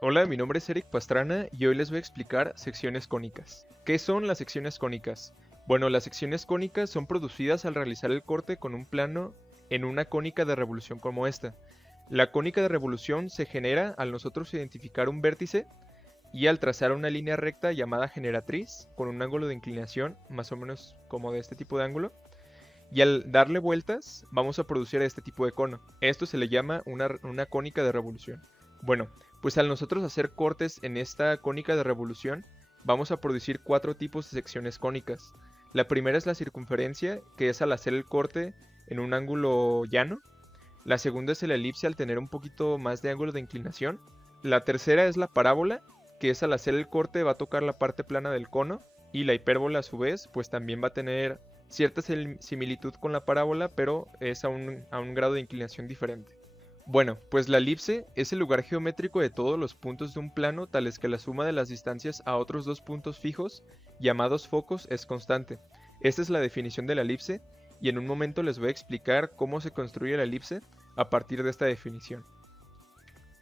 Hola, mi nombre es Eric Pastrana y hoy les voy a explicar secciones cónicas. ¿Qué son las secciones cónicas? Bueno, las secciones cónicas son producidas al realizar el corte con un plano en una cónica de revolución como esta. La cónica de revolución se genera al nosotros identificar un vértice y al trazar una línea recta llamada generatriz con un ángulo de inclinación más o menos como de este tipo de ángulo. Y al darle vueltas, vamos a producir este tipo de cono. Esto se le llama una cónica de revolución. Bueno, pues al nosotros hacer cortes en esta cónica de revolución, vamos a producir cuatro tipos de secciones cónicas. La primera es la circunferencia, que es al hacer el corte en un ángulo llano. La segunda es el elipse al tener un poquito más de ángulo de inclinación. La tercera es la parábola, que es al hacer el corte va a tocar la parte plana del cono. Y la hipérbola a su vez, pues también va a tener cierta similitud con la parábola, pero es a un grado de inclinación diferente. Bueno, pues la elipse es el lugar geométrico de todos los puntos de un plano tales que la suma de las distancias a otros dos puntos fijos, llamados focos, es constante. Esta es la definición de la elipse y en un momento les voy a explicar cómo se construye la elipse a partir de esta definición.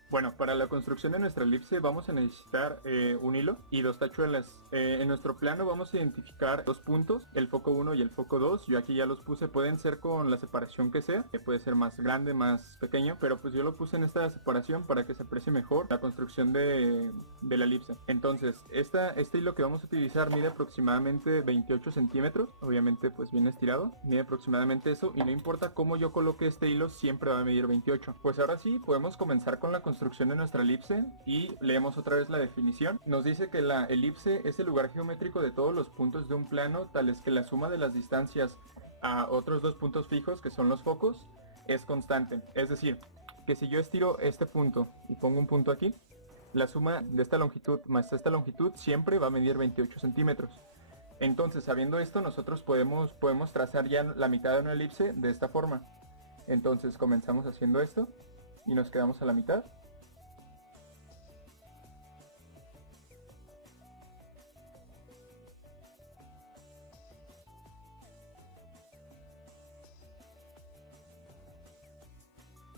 Bueno, para la construcción de nuestra elipse vamos a necesitar un hilo y dos tachuelas. En nuestro plano vamos a identificar dos puntos, el foco 1 y el foco 2. Yo aquí ya los puse, pueden ser con la separación que sea, puede ser más grande, más pequeño, pero pues yo lo puse en esta separación para que se aprecie mejor la construcción de la elipse. Entonces, este hilo que vamos a utilizar mide aproximadamente 28 centímetros, obviamente pues bien estirado, mide aproximadamente eso y no importa cómo yo coloque este hilo, siempre va a medir 28. Pues ahora sí, podemos comenzar con la construcción de nuestra elipse y leemos otra vez la definición. Nos dice que la elipse es el lugar geométrico de todos los puntos de un plano, tales que la suma de las distancias a otros dos puntos fijos, que son los focos, es constante. Es decir, que si yo estiro este punto y pongo un punto aquí, la suma de esta longitud más esta longitud siempre va a medir 28 centímetros. Entonces, sabiendo esto, nosotros podemos trazar ya la mitad de una elipse de esta forma. Entonces comenzamos haciendo esto y nos quedamos a la mitad.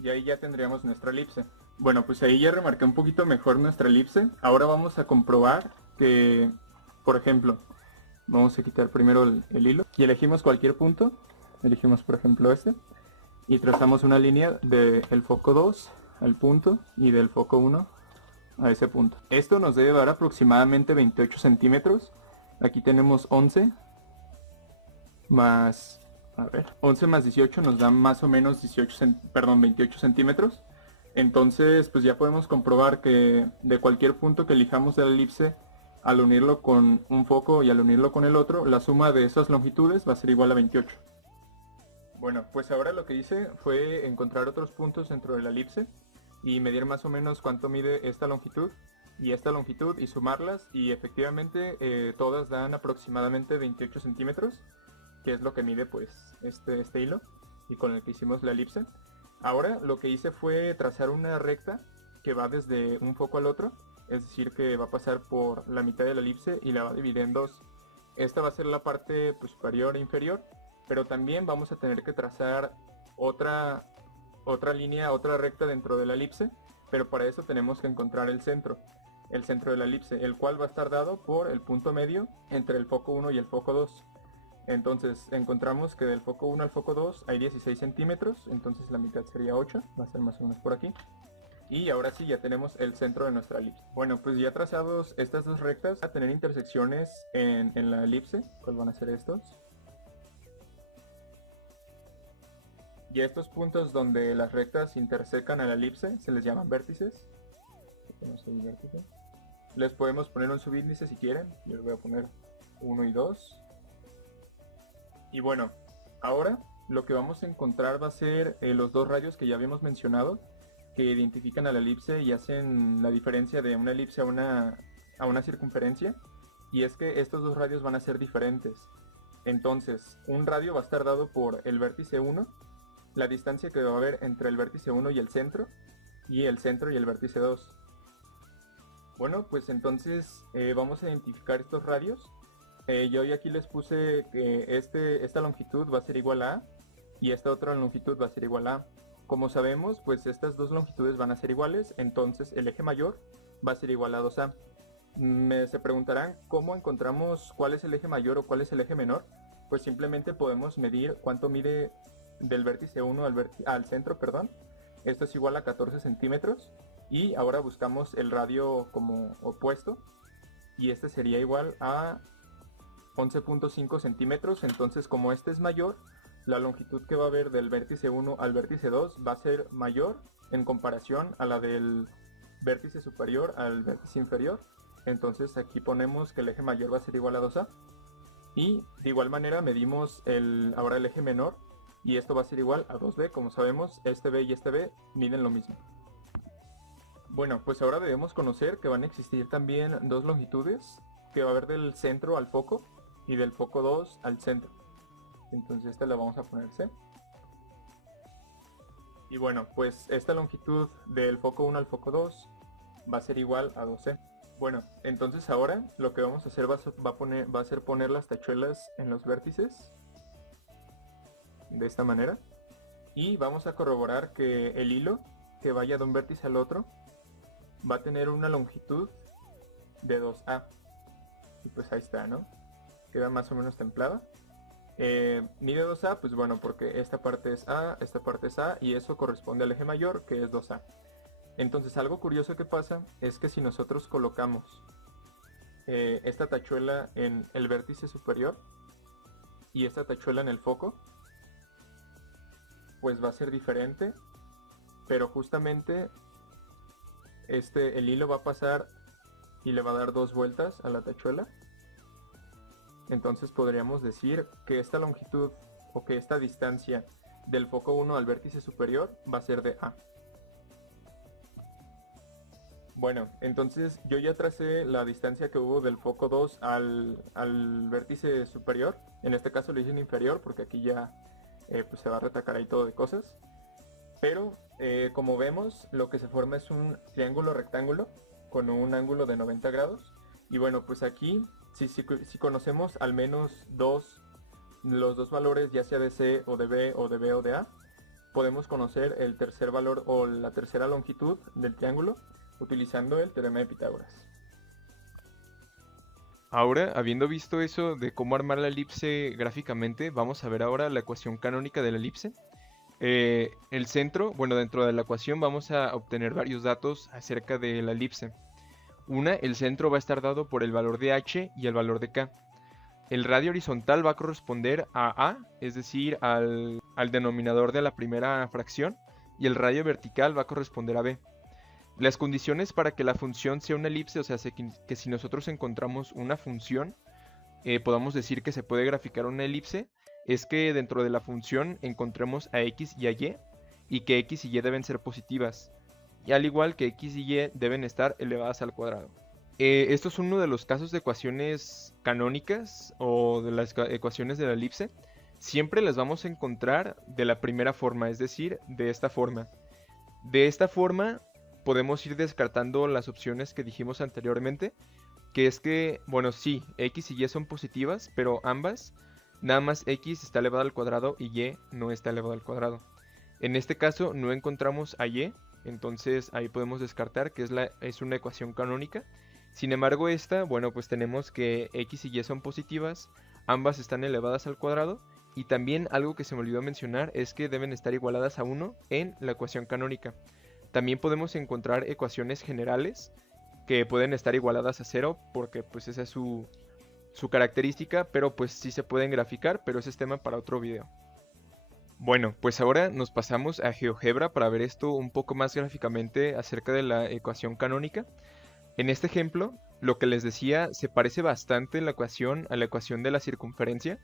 Y ahí ya tendríamos nuestra elipse. Bueno, pues ahí ya remarqué un poquito mejor nuestra elipse. Ahora vamos a comprobar que, por ejemplo, vamos a quitar primero el hilo y elegimos cualquier punto. Elegimos por ejemplo este y trazamos una línea del foco 2 al punto y del foco 1 a ese punto. Esto nos debe dar aproximadamente 28 centímetros. Aquí tenemos 11 más, a ver, 11 más 18 nos da más o menos 28 centímetros. Entonces, pues ya podemos comprobar que de cualquier punto que elijamos de la elipse, al unirlo con un foco y al unirlo con el otro, la suma de esas longitudes va a ser igual a 28. Bueno, pues ahora lo que hice fue encontrar otros puntos dentro de la elipse y medir más o menos cuánto mide esta longitud y sumarlas, y efectivamente todas dan aproximadamente 28 centímetros, que es lo que mide pues este hilo y con el que hicimos la elipse. Ahora lo que hice fue trazar una recta que va desde un foco al otro, es decir que va a pasar por la mitad de la elipse y la va a dividir en dos. Esta va a ser la parte pues, superior e inferior, pero también vamos a tener que trazar otra línea, otra recta dentro de la elipse, pero para eso tenemos que encontrar el centro de la elipse, el cual va a estar dado por el punto medio entre el foco 1 y el foco 2. Entonces encontramos que del foco 1 al foco 2 hay 16 centímetros, entonces la mitad sería 8, va a ser más o menos por aquí. Y ahora sí ya tenemos el centro de nuestra elipse. Bueno, pues ya trazados estas dos rectas, a tener intersecciones en la elipse, ¿cuáles van a ser estos? Y a estos puntos donde las rectas intersecan a la elipse se les llaman vértices. Les podemos poner un subíndice si quieren, yo les voy a poner 1 y 2. Y bueno, ahora lo que vamos a encontrar va a ser los dos radios que ya habíamos mencionado, que identifican a la elipse y hacen la diferencia de una elipse a una circunferencia. Y es que estos dos radios van a ser diferentes. Entonces, un radio va a estar dado por el vértice 1, la distancia que va a haber entre el vértice 1 y el centro y el vértice 2. Bueno, pues entonces vamos a identificar estos radios. Yo aquí les puse que esta longitud va a ser igual a A y esta otra longitud va a ser igual a A. Como sabemos, pues estas dos longitudes van a ser iguales, entonces el eje mayor va a ser igual a 2A. Se preguntarán cómo encontramos cuál es el eje mayor o cuál es el eje menor. Pues simplemente podemos medir cuánto mide del vértice 1 al centro, perdón. Esto es igual a 14 centímetros. Y ahora buscamos el radio como opuesto. Y este sería igual a 11.5 centímetros. Entonces, como este es mayor, la longitud que va a haber del vértice 1 al vértice 2 va a ser mayor en comparación a la del vértice superior al vértice inferior. Entonces aquí ponemos que el eje mayor va a ser igual a 2A. Y de igual manera medimos ahora el eje menor. Y esto va a ser igual a 2B. Como sabemos, este B y este B miden lo mismo. Bueno, pues ahora debemos conocer que van a existir también dos longitudes, que va a haber del centro al foco y del foco 2 al centro. Entonces esta la vamos a poner C. Y bueno, pues esta longitud del foco 1 al foco 2 va a ser igual a 2C. Bueno, entonces ahora lo que vamos a hacer va a ser poner las tachuelas en los vértices de esta manera. Y vamos a corroborar que el hilo que vaya de un vértice al otro va a tener una longitud de 2A. Y pues ahí está, ¿no? Queda más o menos templada. Mide 2A, pues bueno, porque esta parte es A, esta parte es A, y eso corresponde al eje mayor, que es 2A. Entonces algo curioso que pasa es que si nosotros colocamos esta tachuela en el vértice superior y esta tachuela en el foco, pues va a ser diferente, pero justamente el hilo va a pasar y le va a dar 2 vueltas a la tachuela. Entonces podríamos decir que esta longitud o que esta distancia del foco 1 al vértice superior va a ser de A. Bueno, entonces yo ya tracé la distancia que hubo del foco 2 al vértice superior. En este caso lo hice en inferior porque aquí ya pues se va a retacar ahí todo de cosas. Pero como vemos, lo que se forma es un triángulo rectángulo con un ángulo de 90 grados. Y bueno, pues aquí si conocemos al menos los dos valores, ya sea de C o de B o de B o de A, podemos conocer el tercer valor o la tercera longitud del triángulo utilizando el teorema de Pitágoras. Ahora, habiendo visto eso de cómo armar la elipse gráficamente, vamos a ver ahora la ecuación canónica de la elipse. El centro, bueno, dentro de la ecuación vamos a obtener varios datos acerca de la elipse. El centro va a estar dado por el valor de h y el valor de k. El radio horizontal va a corresponder a, es decir, al denominador de la primera fracción, y el radio vertical va a corresponder a b. Las condiciones para que la función sea una elipse, o sea, que si nosotros encontramos una función, podamos decir que se puede graficar una elipse, es que dentro de la función encontremos a x y a y que x y y deben ser positivas, y al igual que x y y deben estar elevadas al cuadrado. Esto es uno de los casos de ecuaciones canónicas o de las ecuaciones de la elipse. Siempre las vamos a encontrar de la primera forma, es decir, de esta forma. De esta forma podemos ir descartando las opciones que dijimos anteriormente, que es que, bueno, sí, x y y son positivas, pero ambas, nada más x está elevado al cuadrado y y no está elevado al cuadrado. En este caso no encontramos a y, entonces ahí podemos descartar que es una ecuación canónica. Sin embargo esta, bueno, pues tenemos que x y y son positivas, ambas están elevadas al cuadrado, y también algo que se me olvidó mencionar es que deben estar igualadas a 1 en la ecuación canónica. También podemos encontrar ecuaciones generales que pueden estar igualadas a 0 porque pues esa es su característica, pero pues sí se pueden graficar, pero ese es tema para otro video. Bueno, pues ahora nos pasamos a GeoGebra para ver esto un poco más gráficamente acerca de la ecuación canónica. En este ejemplo, lo que les decía se parece bastante la ecuación a la ecuación de la circunferencia,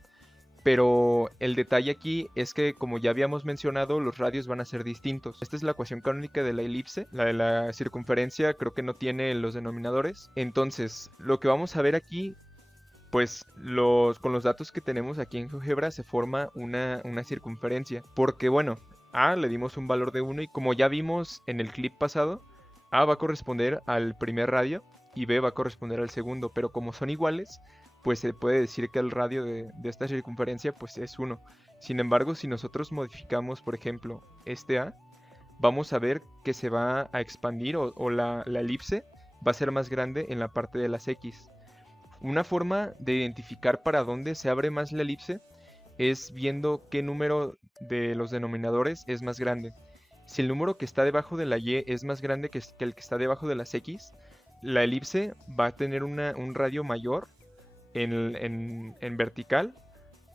pero el detalle aquí es que, como ya habíamos mencionado, los radios van a ser distintos. Esta es la ecuación canónica de la elipse, la de la circunferencia creo que no tiene los denominadores. Entonces, lo que vamos a ver aquí, pues con los datos que tenemos aquí en GeoGebra se forma una circunferencia. Porque bueno, a le dimos un valor de 1 y como ya vimos en el clip pasado, a va a corresponder al primer radio y b va a corresponder al segundo, pero como son iguales, pues se puede decir que el radio de esta circunferencia pues es 1. Sin embargo, si nosotros modificamos, por ejemplo, este a, vamos a ver que se va a expandir o la elipse va a ser más grande en la parte de las X. Una forma de identificar para dónde se abre más la elipse es viendo qué número de los denominadores es más grande. Si el número que está debajo de la Y es más grande que el que está debajo de las X, la elipse va a tener un radio mayor en vertical.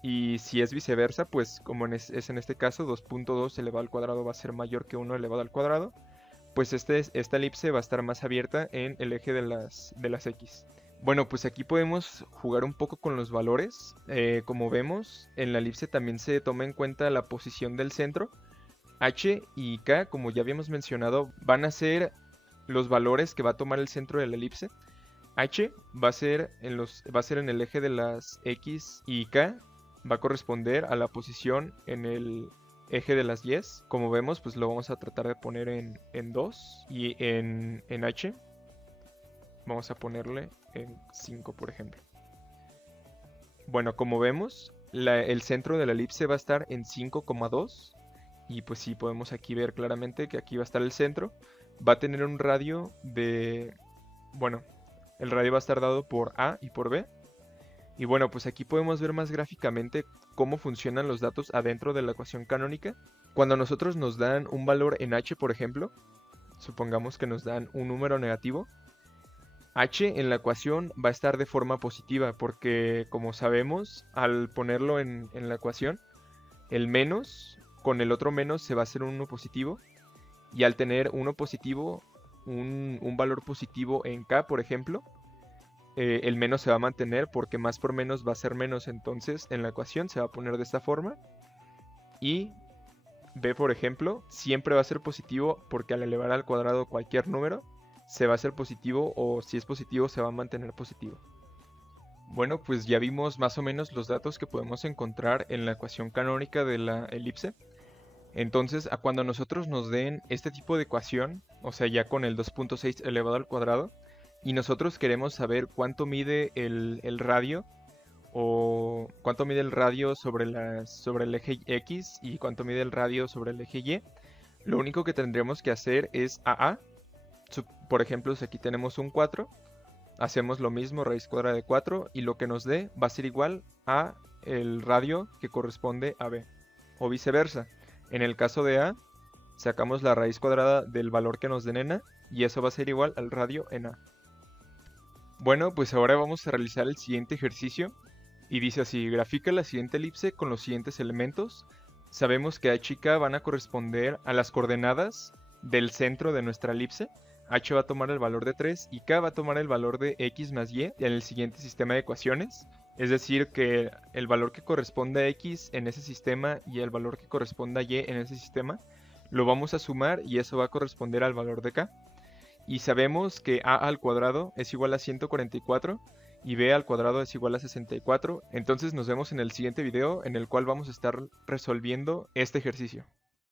Y si es viceversa, pues como es en este caso, 2.2 elevado al cuadrado va a ser mayor que 1 elevado al cuadrado, pues esta elipse va a estar más abierta en el eje de las X. Bueno, pues aquí podemos jugar un poco con los valores. Como vemos, en la elipse también se toma en cuenta la posición del centro. H y K, como ya habíamos mencionado, van a ser los valores que va a tomar el centro de la elipse. H va a ser en el eje de las X y K va a corresponder a la posición en el eje de las Y's. Como vemos, pues lo vamos a tratar de poner en 2 y en H vamos a ponerle en 5, por ejemplo. Bueno, como vemos, el centro de la elipse va a estar en 5,2 y pues sí, podemos aquí ver claramente que aquí va a estar el centro. Va a tener un radio bueno, el radio va a estar dado por A y por B. Y bueno, pues aquí podemos ver más gráficamente cómo funcionan los datos adentro de la ecuación canónica. Cuando nosotros nos dan un valor en H, por ejemplo, supongamos que nos dan un número negativo, H en la ecuación va a estar de forma positiva porque, como sabemos, al ponerlo en la ecuación, el menos con el otro menos se va a hacer un 1 positivo, y al tener 1 positivo, un valor positivo en K, por ejemplo, el menos se va a mantener porque más por menos va a ser menos. Entonces en la ecuación se va a poner de esta forma. Y B, por ejemplo, siempre va a ser positivo porque al elevar al cuadrado cualquier número se va a hacer positivo, o si es positivo se va a mantener positivo. Bueno, pues ya vimos más o menos los datos que podemos encontrar en la ecuación canónica de la elipse. Entonces, a cuando nosotros nos den este tipo de ecuación, o sea, ya con el 2.6 elevado al cuadrado, y nosotros queremos saber cuánto mide el radio, o cuánto mide el radio sobre el eje X y cuánto mide el radio sobre el eje Y, lo único que tendríamos que hacer es AA. Por ejemplo, si aquí tenemos un 4, hacemos lo mismo, raíz cuadrada de 4, y lo que nos dé va a ser igual a el radio que corresponde a B, o viceversa. En el caso de A, sacamos la raíz cuadrada del valor que nos den en A, y eso va a ser igual al radio en A. Bueno, pues ahora vamos a realizar el siguiente ejercicio, y dice así: grafica la siguiente elipse con los siguientes elementos. Sabemos que H y K van a corresponder a las coordenadas del centro de nuestra elipse. H va a tomar el valor de 3 y K va a tomar el valor de X más Y en el siguiente sistema de ecuaciones. Es decir, que el valor que corresponde a X en ese sistema y el valor que corresponde a Y en ese sistema lo vamos a sumar, y eso va a corresponder al valor de K. Y sabemos que A al cuadrado es igual a 144 y B al cuadrado es igual a 64. Entonces nos vemos en el siguiente video, en el cual vamos a estar resolviendo este ejercicio.